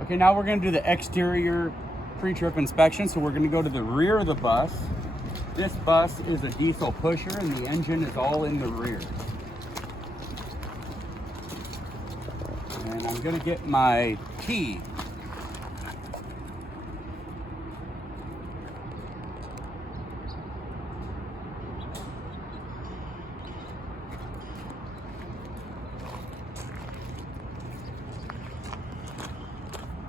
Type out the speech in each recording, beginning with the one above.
Okay, now we're going to do the exterior pre-trip inspection. So we're going to go to the rear of the bus. This bus is a diesel pusher and the engine is all in the rear. And I'm going to get my key.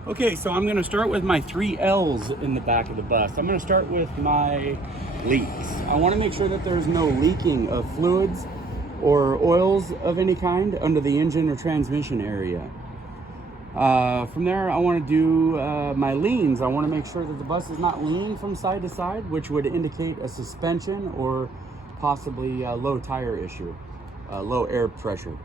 Okay, so I'm going to start with my 3 L's in the back of the bus. I'm going to start with my leaks. I want to make sure that there's no leaking of fluids or oils of any kind under the engine or transmission area. From there, I want to do my leans. I want to make sure that the bus is not leaning from side to side, which would indicate a suspension or possibly a low tire issue, low air pressure.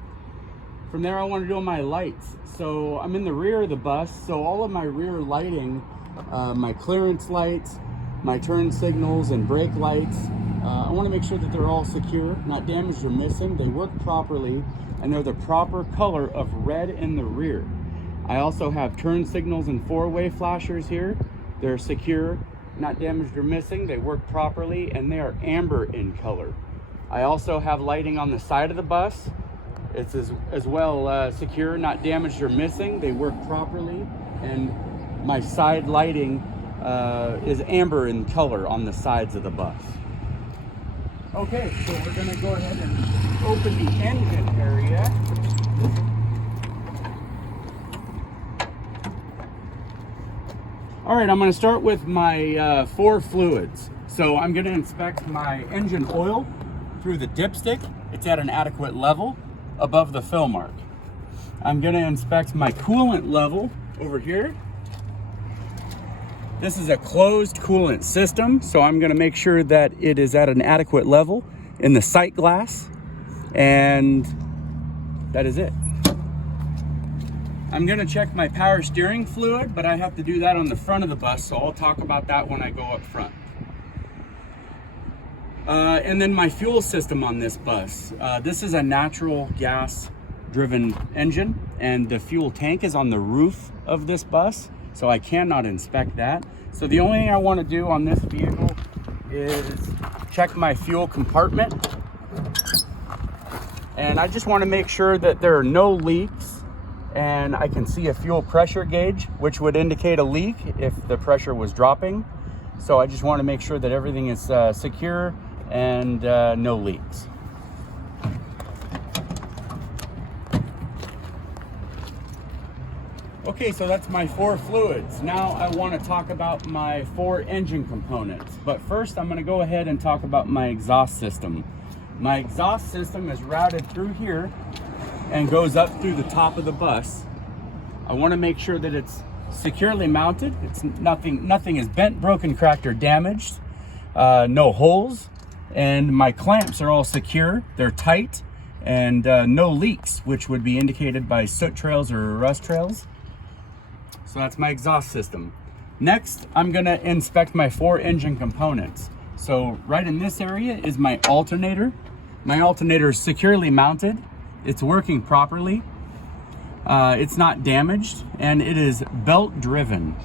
From there, I want to do my lights. So I'm in the rear of the bus, so all of my rear lighting, my clearance lights, my turn signals and brake lights, I want to make sure that they're all secure, not damaged or missing. They work properly, and they're the proper color of red in the rear. I also have turn signals and 4-way flashers here. They're secure, not damaged or missing. They work properly, and they are amber in color. I also have lighting on the side of the bus. It's as well secure, not damaged or missing. They work properly, and my side lighting is amber in color on the sides of the bus. Okay, so we're going to go ahead and open the engine area. All right, I'm going to start with my 4 fluids. So I'm going to inspect my engine oil through the dipstick. It's at an adequate level above the fill mark. I'm going to inspect my coolant level over here. This is a closed coolant system, so I'm going to make sure that it is at an adequate level in the sight glass, and that is it. I'm going to check my power steering fluid, but I have to do that on the front of the bus, so I'll talk about that when I go up front. And then my fuel system on this bus. This is a natural gas driven engine, and the fuel tank is on the roof of this bus, so I cannot inspect that. So the only thing I want to do on this vehicle is check my fuel compartment, and I just want to make sure that there are no leaks, and I can see a fuel pressure gauge, which would indicate a leak if the pressure was dropping. So I just want to make sure that everything is secure and no leaks. Okay, so that's my 4 fluids. Now I want to talk about my 4 engine components. But first I'm going to go ahead and talk about my exhaust system. My exhaust system is routed through here and goes up through the top of the bus. I want to make sure that it's securely mounted. It's nothing is bent, broken, cracked, or damaged. No holes. And my clamps are all secure, they're tight, and no leaks, which would be indicated by soot trails or rust trails. So that's my exhaust system. Next, I'm gonna inspect my 4 engine components. So right in this area is my alternator. My alternator is securely mounted. It's working properly. It's not damaged, and it is belt driven.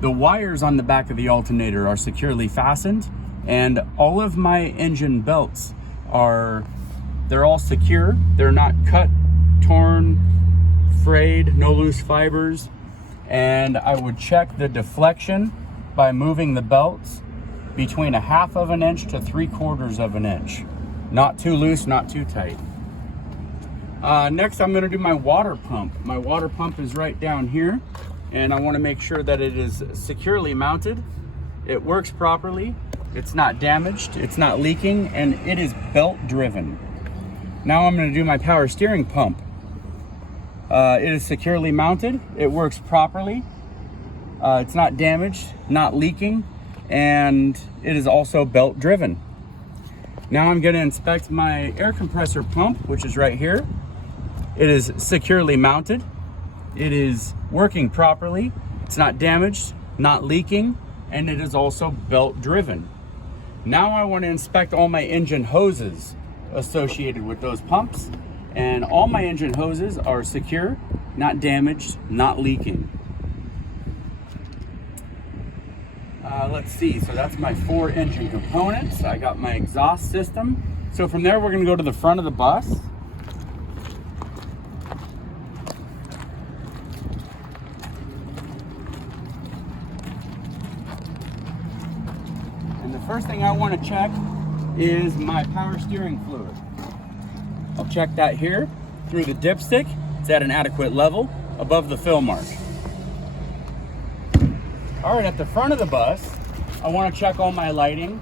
The wires on the back of the alternator are securely fastened, and all of my engine belts they're all secure. They're not cut, torn, frayed, no loose fibers. And I would check the deflection by moving the belts between 1/2 of an inch to 3/4 of an inch. Not too loose, not too tight. Next, I'm gonna do my water pump. My water pump is right down here, and I wanna make sure that it is securely mounted. It works properly. It's not damaged, it's not leaking, and it is belt driven. Now I'm going to do my power steering pump. It is securely mounted, it works properly, it's not damaged, not leaking, and it is also belt driven. Now I'm going to inspect my air compressor pump, which is right here. It is securely mounted, it is working properly, it's not damaged, not leaking, and it is also belt driven. Now I want to inspect all my engine hoses associated with those pumps, and all my engine hoses are secure, not damaged, not leaking. Let's see, so that's my 4 engine components. I got my exhaust system. So from there, we're gonna go to the front of the bus. And the first thing I wanna check is my power steering fluid. I'll check that here through the dipstick. It's at an adequate level above the fill mark. All right, at the front of the bus, I want to check all my lighting.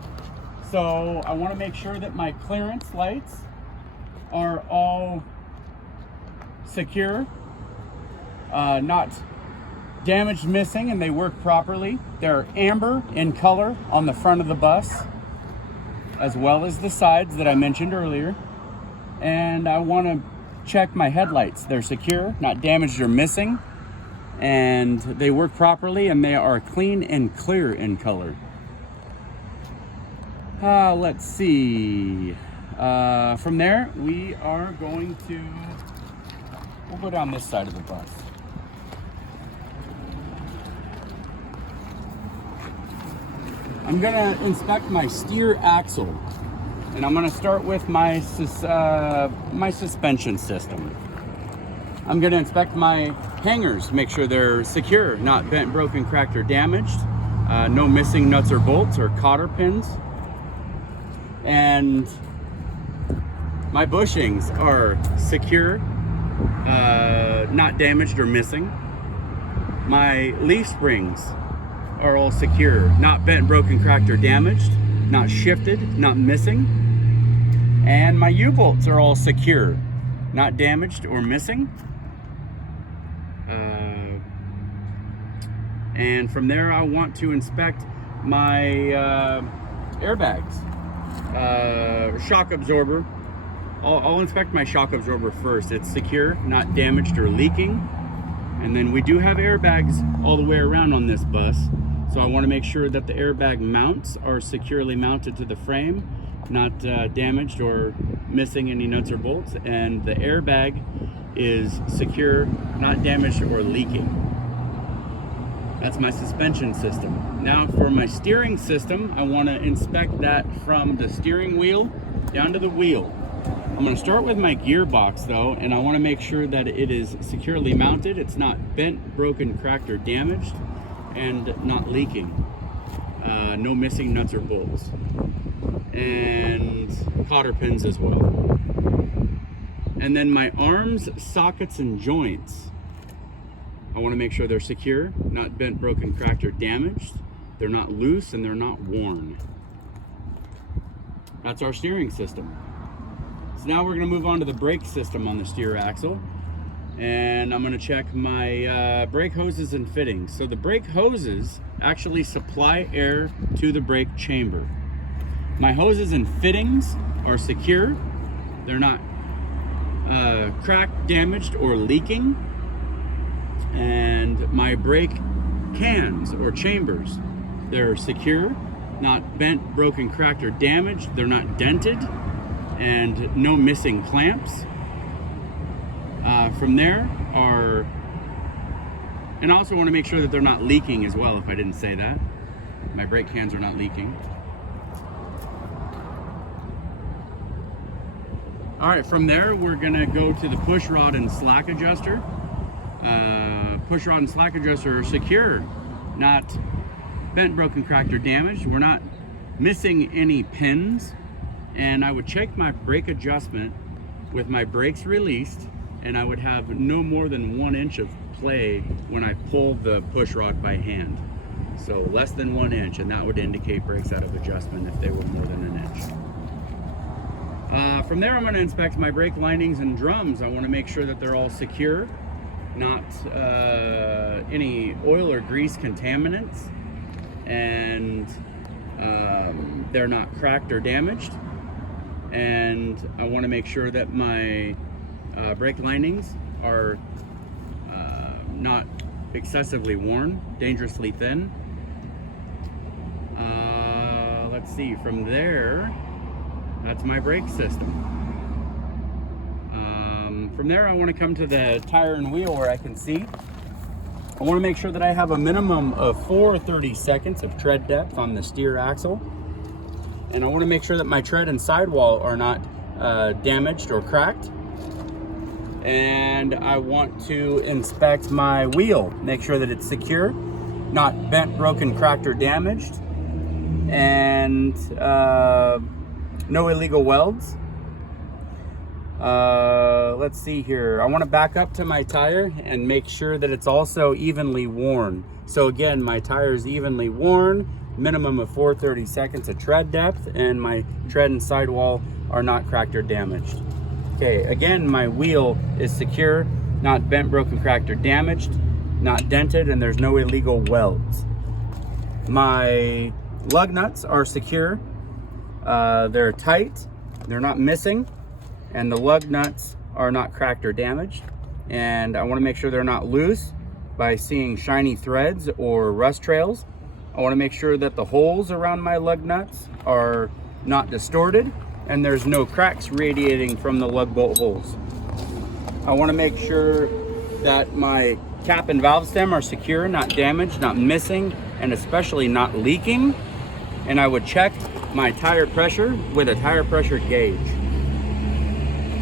So I want to make sure that my clearance lights are all secure, not damaged, missing, and they work properly. They're amber in color on the front of the bus, as well as the sides that I mentioned earlier. And I want to check my headlights. They're secure, not damaged or missing, and they work properly, and they are clean and clear in color. Let's see. From there, we are going to, we'll go down this side of the bus. I'm gonna inspect my steer axle, and I'm gonna start with my suspension system. I'm gonna inspect my hangers, make sure they're secure, not bent, broken, cracked, or damaged. No missing nuts or bolts or cotter pins. And my bushings are secure, not damaged or missing. My leaf springs are all secure, not bent, broken, cracked, or damaged, not shifted, not missing. And my U-bolts are all secure, not damaged or missing. And from there, I want to inspect my airbags, shock absorber. I'll inspect my shock absorber first. It's secure, not damaged or leaking. And then we do have airbags all the way around on this bus. So I want to make sure that the airbag mounts are securely mounted to the frame, not damaged or missing any nuts or bolts. And the airbag is secure, not damaged or leaking. That's my suspension system. Now for my steering system, I want to inspect that from the steering wheel down to the wheel. I'm going to start with my gearbox though, and I want to make sure that it is securely mounted. It's not bent, broken, cracked, or damaged, and not leaking. No missing nuts or bolts. And cotter pins as well. And then my arms, sockets, and joints, I want to make sure they're secure, not bent, broken, cracked, or damaged. They're not loose and they're not worn. That's our steering system. So now we're going to move on to the brake system on the steer axle. And I'm going to check my brake hoses and fittings. So the brake hoses actually supply air to the brake chamber. My hoses and fittings are secure. They're not cracked, damaged, or leaking. And my brake cans or chambers, they're secure, not bent, broken, cracked, or damaged. They're not dented, and no missing clamps. From there are, and I also want to make sure that they're not leaking as well, if I didn't say that. My brake cans are not leaking. All right, from there, we're gonna go to the push rod and slack adjuster. Push rod and slack adjuster are secure, not bent, broken, cracked, or damaged. We're not missing any pins. And I would check my brake adjustment with my brakes released, and I would have no more than 1 inch of play when I pull the push rod by hand. So less than 1 inch, and that would indicate brakes out of adjustment if they were more than 1 inch. From there, I'm going to inspect my brake linings and drums. I want to make sure that they're all secure, not any oil or grease contaminants, and they're not cracked or damaged. And I want to make sure that my brake linings are not excessively worn, dangerously thin. Let's see, from there, that's my brake system. From there, I want to come to the tire and wheel where I can see. I want to make sure that I have a minimum of 4 seconds of tread depth on the steer axle. And I want to make sure that my tread and sidewall are not damaged or cracked. And I want to inspect my wheel, make sure that it's secure, not bent, broken, cracked, or damaged, and no illegal welds. Let's see here. I want to back up to my tire and make sure that it's also evenly worn. So again, my tire is evenly worn, minimum of 4 seconds of tread depth, and my tread and sidewall are not cracked or damaged. Okay, again, my wheel is secure, not bent, broken, cracked, or damaged, not dented, and there's no illegal welds. My lug nuts are secure. They're tight, they're not missing, and the lug nuts are not cracked or damaged. And I want to make sure they're not loose by seeing shiny threads or rust trails. I want to make sure that the holes around my lug nuts are not distorted and there's no cracks radiating from the lug bolt holes. I want to make sure that my cap and valve stem are secure, not damaged, not missing, and especially not leaking. And I would check my tire pressure with a tire pressure gauge.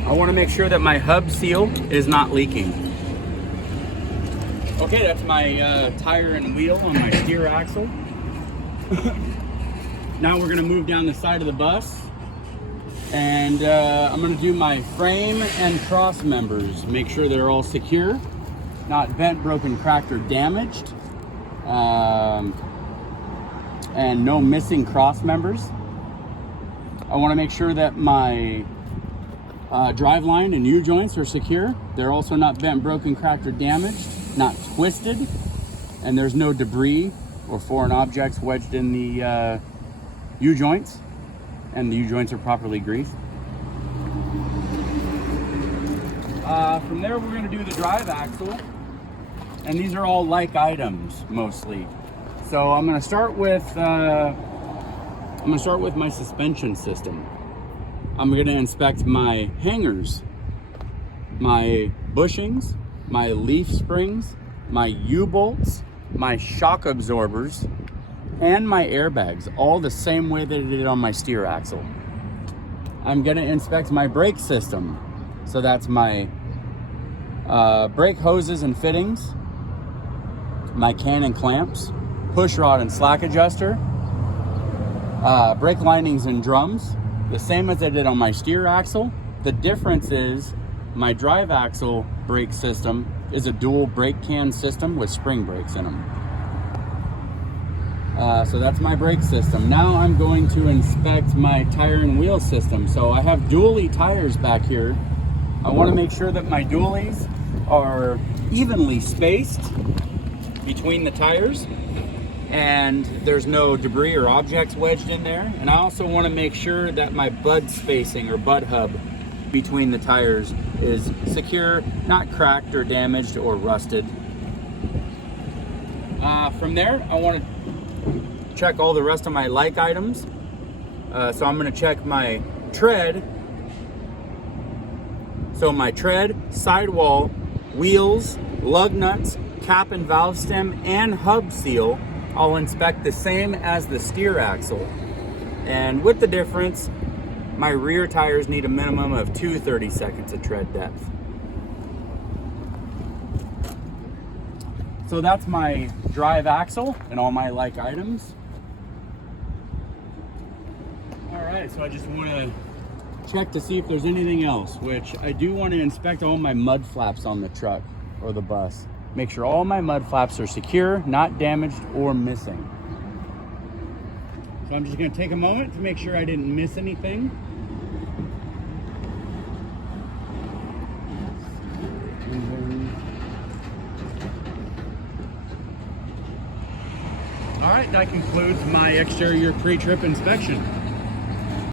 I want to make sure that my hub seal is not leaking. Okay, that's my tire and wheel on my steer axle. Now we're going to move down the side of the bus, and I'm going to do my frame and cross members. Make sure they're all secure, not bent, broken, cracked, or damaged, and no missing cross members. I want to make sure that my driveline and U-joints are secure. They're also not bent, broken, cracked, or damaged, not twisted, and there's no debris or foreign objects wedged in the U-joints, and the U-joints are properly greased. From there, we're going to do the drive axle, and these are all like items mostly. So I'm going to start with my suspension system. I'm going to inspect my hangers, my bushings, my leaf springs, my U-bolts, my shock absorbers, and my airbags, all the same way that I did on my steer axle. I'm going to inspect my brake system. So that's my brake hoses and fittings, my can and clamps, push rod and slack adjuster, brake linings and drums, the same as I did on my steer axle. The difference is my drive axle brake system is a dual brake can system with spring brakes in them. So that's my brake system. Now I'm going to inspect my tire and wheel system. So I have dually tires back here. I want to make sure that my dualies are evenly spaced between the tires and there's no debris or objects wedged in there. And I also want to make sure that my bud spacing or bud hub between the tires is secure, not cracked or damaged or rusted. From there, I want to check all the rest of my like items. So I'm going to check my tread. So my tread, sidewall, wheels, lug nuts, cap and valve stem, and hub seal, I'll inspect the same as the steer axle. And with the difference, my rear tires need a minimum of 2 seconds of tread depth. So that's my drive axle and all my like items. All right, so I just want to check to see if there's anything else, which I do want to inspect all my mud flaps on the truck or the bus. Make sure all my mud flaps are secure, not damaged or missing. So I'm just going to take a moment to make sure I didn't miss anything. All right, that concludes my exterior pre-trip inspection.